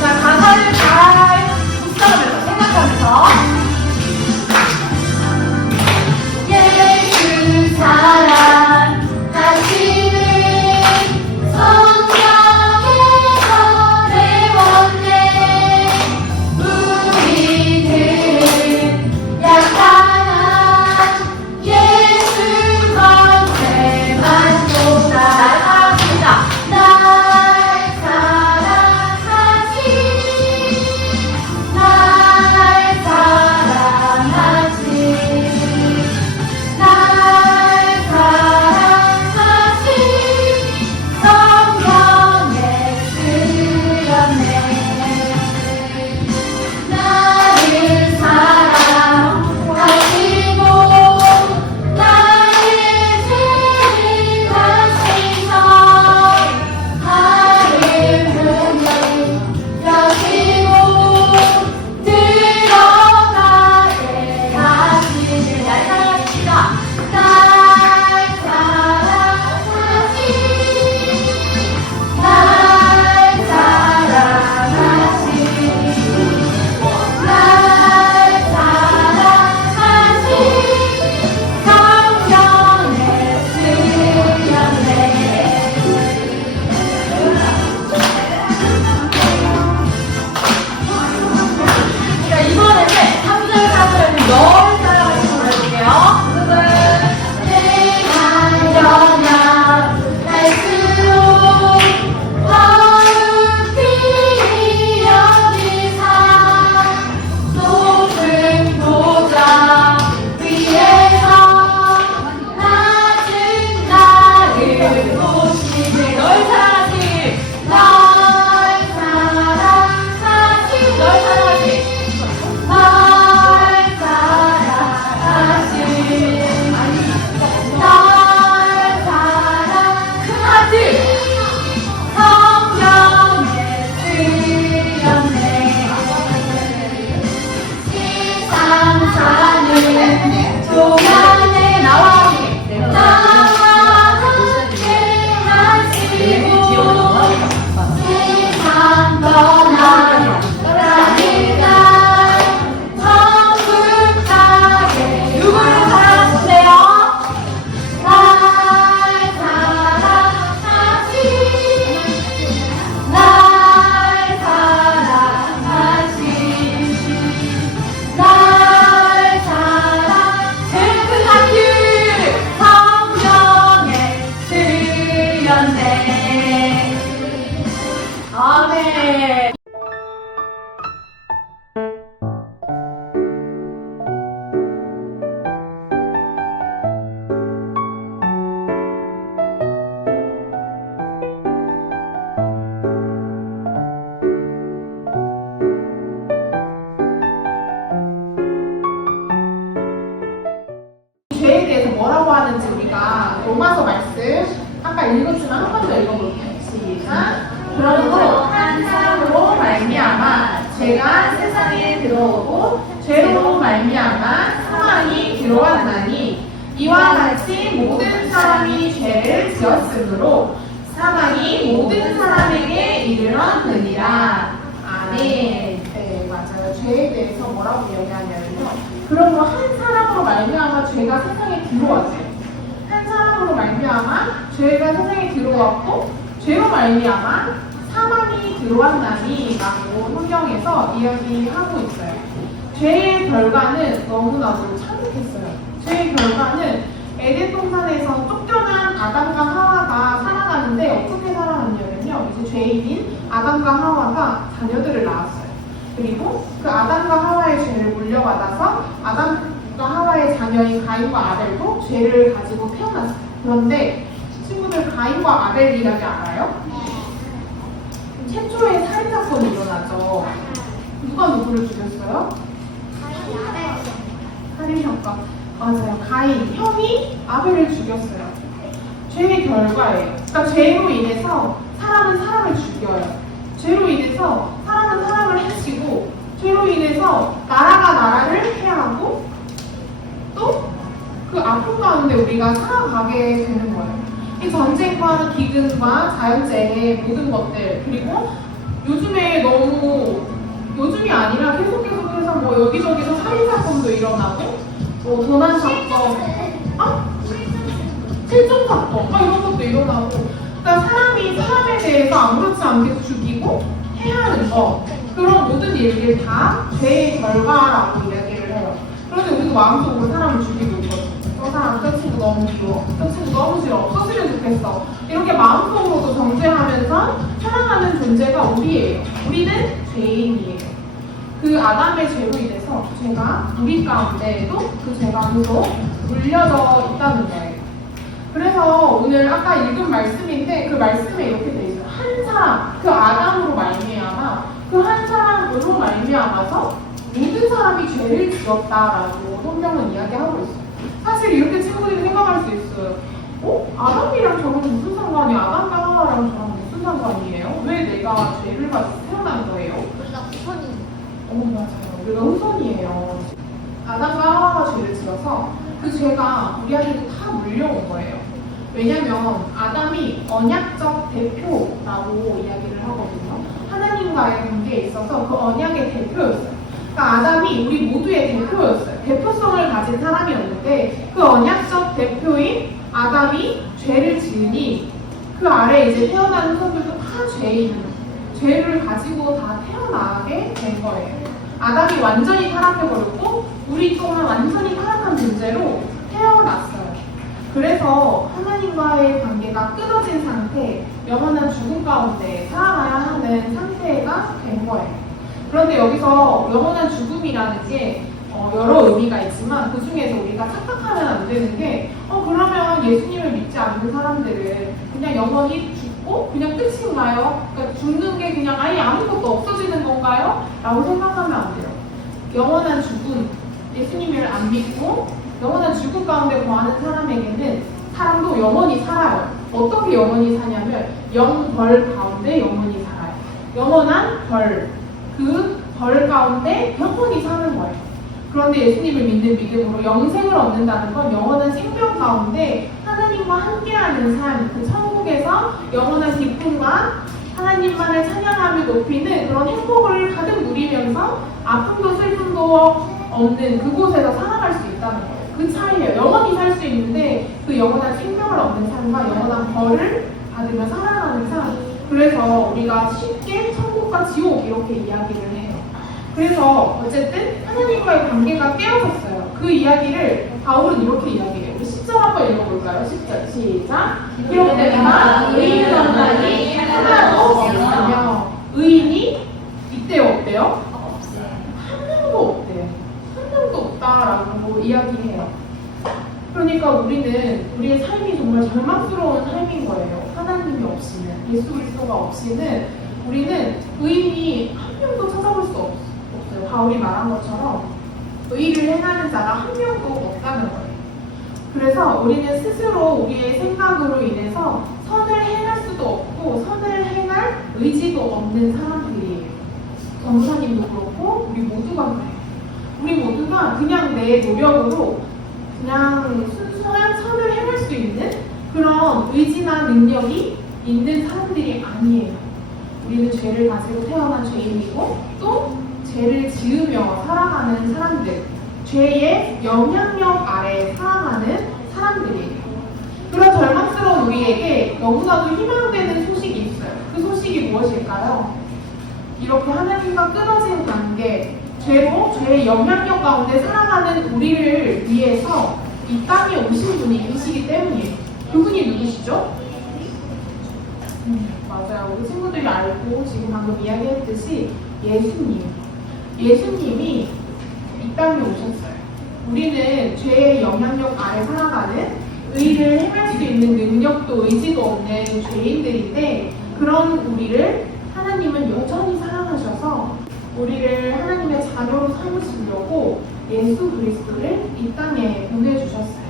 자, 가사를 잘 묵상하면서 생각하면서 예수 사랑하시는 성령에서 내원내 우리들은 약한 예수 건데만 쏟아 나갑니다. 날 사랑하시 날 사랑하시 날 사랑하시 성령의 수련네 나를 사랑하시고 나의 죄를 다시서 나를 흔히 여기고 들어가게 하시는 날 사랑하십니다. 날 사랑하시 날 사랑하시 날 사랑하시 성령의 수련네 자, 이번에는 3절 가사를 널 따라가시고 해볼게요. 내가 연약할수록 거룩히 여기사 높은 보좌 위에서 낮은 나를 보시네 널 사랑하시 널 사랑하시 널 사랑하시 널 사랑하시 널 사랑 큰 하트 성령의 수련네 세상 사는 동안에 나와 함께 하시고 세상 떠나니까 천국 가게 누구를 사랑하실래요? 날 사랑하시 날 사랑하시 날 사랑 제일 큰 하트 성령의 수련네 아멘. 죄에 대해서 뭐라고 하는지 우리가 로마서 말씀 아까 읽었지만 한 번 더 읽어볼게요. 시작. 그러므로 한 사람으로 말미암아 죄가 세상에 들어오고 죄로 말미암아 사망이 들어왔나니 이와 같이 모든 사람이 죄를 지었으므로 사망이 모든 사람에게 이르렀느니라. 아멘. 네, 맞아요. 죄에 대해서 뭐라고 이야기하냐면요. 그러므로 한 사람으로 말미암아 죄가 세상에 들어왔어요. 한 사람으로 말미암아 죄가 세상에 들어왔고 죄로 말미암아 사망이 들어왔나니 라고 성경에서 이야기하고 있어요. 죄의 결과는 너무나도 참혹했어요. 죄의 결과는 에덴 동산에서 쫓겨난 아담과 하와가 살아가는데 어떻게 살아갔냐면요. 이제 죄인인 아담과 하와가 자녀들을 낳았어요. 그리고 그 아담과 하와의 죄를 물려받아서 아담과 하와의 자녀인 가인과 아벨도 죄를 가지고 태어났어요. 그런데 친구들 가인과 아벨 이야기 알아요? 최초의 살인 사건이 일어나죠. 누가 누구를 죽였어요? 살인 사건. 맞아요. 가인, 형이 아벨을 죽였어요. 죄의 결과예요. 그러니까 죄로 인해서 사람은 사람을 죽여요. 죄로 인해서 사람은 사람을 해치고 죄로 인해서 나라가 나라를 해하고 또 그 아픔 가운데 우리가 살아가게 되는 거예요. 이 전쟁과 기근과 자연재해 모든 것들 그리고 요즘에 너무 요즘이 아니라 계속해서 뭐 여기저기서 살인 사건도 일어나고 뭐 도난 사건, 실종 사건 이런 것도 일어나고 그러니까 사람이 사람에 대해서 아무렇지 않게 죽이고 해야 하는 거 그런 모든 일들이 다 죄의 결과라고 이야기를 해요. 그런데 우리도 마음속으로 사람을 죽이고 있거든. 저 사람 저 친구 너무 미워, 저 친구 너무 싫어, 없었으면 좋겠어. 이렇게 마음속으로도 정죄하면서 살아가는 존재가 우리예요. 우리는 죄인이에요. 그 아담의 죄로 인해서 죄가 우리 가운데에도 그 죄가 계속 물려져 있다는 거예요. 그래서 오늘 아까 읽은 말씀인데 그 말씀에 이렇게 돼 있어요. 한 사람, 그 아담으로 말미암아 그 한 사람으로 말미암아서 모든 사람이 죄를 지었다라고 성경은 이야기하고 있어요. 사실 이렇게 친구들이 생각할 수 있어요. 아담이랑 저랑 무슨 상관이 아담과 하와랑 저랑 무슨 상관이에요? 왜 내가 죄를 가지고 태어난 거예요? 우리가 후손이. 맞아요. 우리가 후손이에요. 아담과 하와가 죄를 지어서 그 죄가 우리한테도 다 물려온 거예요. 왜냐면 아담이 언약적 대표라고 이야기를 하거든요. 하나님과의 관계에 있어서 그 언약의 대표였어요. 그러니까 아담이 우리 모두의 대표였어요. 대표성을 가진 사람이었는데 그 언약적 대표인 아담이 죄를 지으니 그 아래 이제 태어난 후손들도 다 죄를 가지고 다 태어나게 된 거예요. 아담이 완전히 타락해버렸고 우리 또한 완전히 타락한 존재로 태어났어요. 그래서 하나님과의 관계가 끊어진 상태, 영원한 죽음 가운데 살아가야 하는 상태가 된 거예요. 그런데 여기서 영원한 죽음이라는 게 여러 의미가 있지만 그 중에서 우리가 착각하면 안 되는 게 그러면 예수님을 믿지 않는 사람들은 그냥 영원히 죽고 그냥 끝인가요? 그러니까 죽는 게 그냥 아예 아무것도 없어지는 건가요? 라고 생각하면 안 돼요. 영원한 죽음, 예수님을 안 믿고 영원한 죽음 가운데 거하는 사람에게는 사람도 영원히 살아요. 어떻게 영원히 사냐면 영벌 가운데 영원히 살아요. 영원한 벌, 그 벌 가운데 영원히 사는 거예요. 그런데 예수님을 믿는 믿음으로 영생을 얻는다는 건 영원한 생명 가운데 하나님과 함께하는 삶, 그 천국에서 영원한 기쁨과 하나님만을 찬양하며 높이는 그런 행복을 가득 누리면서 아픔도 슬픔도 없는 그곳에서 살아갈 수 있다는 거예요. 그 차이예요. 영원히 살 수 있는데 그 영원한 생명을 얻는 삶과 영원한 벌을 받으며 살아가는 삶. 그래서 우리가 쉽게 천국과 지옥 이렇게 이야기를 해요. 그래서 어쨌든 하나님과의 관계가 깨어졌어요. 그 이야기를 바울은 이렇게 이야기해요. 우리 10절 한번 읽어볼까요? 10절 시작. 기록되거나 의인은 없나니 하나도 없으며 의인이 이때 어때요? 한 명도 없대요. 한 명도 없다라고 이야기해요. 그러니까 우리는 우리의 삶이 정말 절망스러운 삶인 거예요. 하나님이 없이는, 예수 그리스도가 없이는 우리는 의인이 한 명도 찾아볼 수 없어요. 바울이 말한 것처럼 의를 행하는 자가 한 명도 없다는 거예요. 그래서 우리는 스스로 우리의 생각으로 인해서 선을 행할 수도 없고 선을 행할 의지도 없는 사람들이에요. 전도사님도 그렇고 우리 모두가 그래요. 우리 모두가 그냥 내 노력으로 그냥 순수한 선을 행할 수 있는 그런 의지나 능력이 있는 사람들이 아니에요. 우리는 죄를 가지고 태어난 죄인이고 또 죄를 지으며 살아가는 사람들, 죄의 영향력 아래 살아가는 사람들이에요. 그런 절망스러운 우리에게 너무나도 희망되는 소식이 있어요. 그 소식이 무엇일까요? 이렇게 하나님과 끊어진 관계, 죄의 영향력 가운데 살아가는 우리를 위해서 이 땅에 오신 분이 계시기 때문이에요. 그분이 누구시죠? 맞아요. 우리 친구들이 알고 지금 방금 이야기했듯이 예수님이 이 땅에 오셨어요. 우리는 죄의 영향력 아래 살아가는 의를 행할 수 있는 능력도 의지도 없는 죄인들인데 그런 우리를 하나님은 여전히 사랑하셔서 우리를 하나님의 자녀로 삼으시려고 예수 그리스도를 이 땅에 보내주셨어요.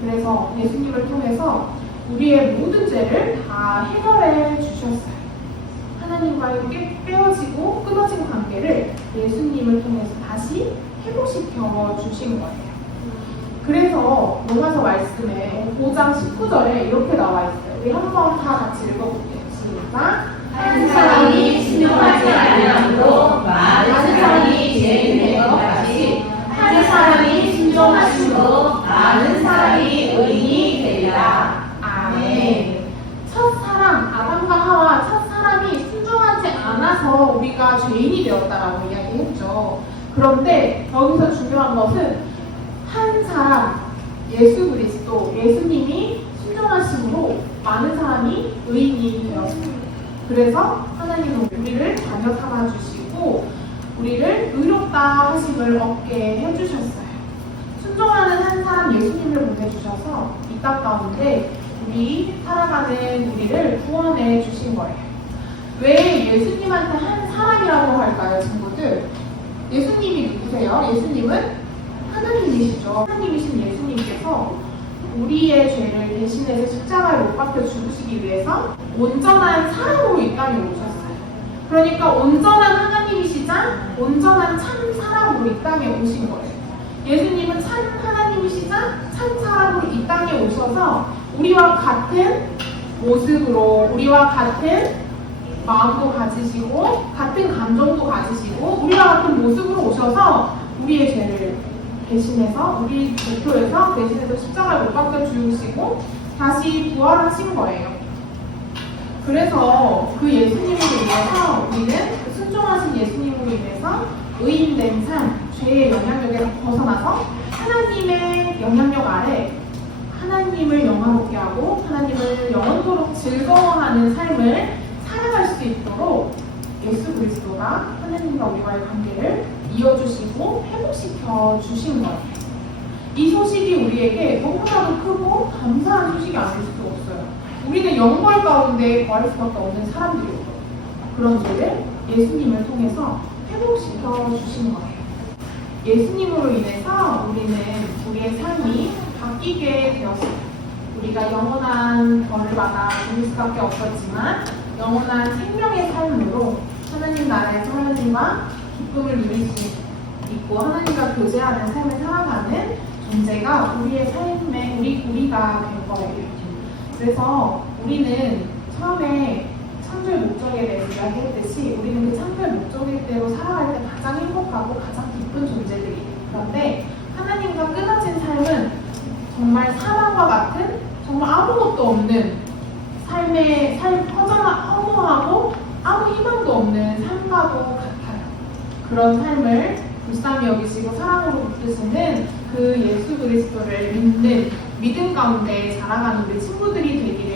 그래서 예수님을 통해서 우리의 모든 죄를 다 해결해 주셨어요. 하나님과의 깨어지고 끊어진 관계를 예수님을 통해서 다시 회복시켜 주신 거예요. 그래서 로마서 말씀에 5장 19절에 이렇게 나와 있어요. 한번 다 같이 읽어볼게요. 시작. 한 사람이 신령하지 아니함으로 많은 사람이 죄인 된 것 같이 한 사람이 순종하심으로 많은 사람이 의인이 되리라. 아멘. 첫사람, 아담과 하와 첫사람이 순종하지 않아서 우리가 죄인이 되었다라고 이야기했죠. 그런데 여기서 중요한 것은 한 사람, 예수 그리스도, 예수님이 순종하심으로 많은 사람이 의인이 되었습니다. 그래서 하나님은 우리를 자녀 삼아 주시고 우리를 의롭다 하심을 얻게 해주셨어요. 순종하는 한 사람 예수님을 보내주셔서 이 땅 가운데 우리 살아가는 우리를 구원해 주신 거예요. 왜 예수님한테 한 사람이라고 할까요, 친구들? 예수님이 누구세요? 예수님은 하나님이시죠. 하나님이신 예수님께서 우리의 죄를 대신해서 십자가에 못 박혀 죽으시기 위해서 온전한 사람으로 이 땅에 오셨어요. 그러니까 온전한 하나님이시자 온전한 참 사람으로 이 땅에 오신 거예요. 예수님은 참 하나님이시자 참 사람으로 이 땅에 오셔서 우리와 같은 모습으로 우리와 같은 마음도 가지시고 같은 감정도 가지시고 우리와 같은 모습으로 오셔서 우리의 죄를 대신해서 우리 목표에서 대신해서 십자가에 못 박혀 죽으시고 다시 부활하신 거예요. 그래서 그 예수님으로 인해서 우리는 그 순종하신 예수님으로 인해서 의인된 삶, 죄의 영향력에서 벗어나서 하나님의 영향력 아래 하나님을 영화롭게 하고 하나님을 영원토록 즐거워하는 삶을 살아갈 수 있도록 예수 그리스도가 하나님과 우리와의 관계를 이어주시고 회복시켜 주신 거예요. 이 소식이 우리에게 너무나도 크고 감사한 소식이 아닐 수도 없어요. 우리는 영광 가운데 구할 수밖에 없는 사람들이거든요. 그런 죄를 예수님을 통해서 회복시켜 주신 거예요. 예수님으로 인해서 우리는 우리의 삶이 바뀌게 되었어요. 우리가 영원한 벌을 받아 죽을 수밖에 없었지만 영원한 생명의 삶으로 하나님 나라에서 하나님과 기쁨을 누릴 수 있고 하나님과 교제하는 삶을 살아가는 존재가 우리의 삶에 우리가 될 거예요. 그래서 우리는 처음에 창조의 목적에 대해서 이야기했듯이 우리는 그 창조의 목적대로 살아갈 때 가장 행복하고 가장 기쁜 존재들이에요. 그런데 하나님과 끊어진 삶은 정말 사망과 같은 정말 아무것도 없는 삶의 허무하고 아무 희망도 없는 삶과도 같아요. 그런 삶을 불쌍히 여기시고 사랑으로 붙드시는 그 예수 그리스도를 믿는 믿음 가운데 자라가는 우리 친구들이 되기를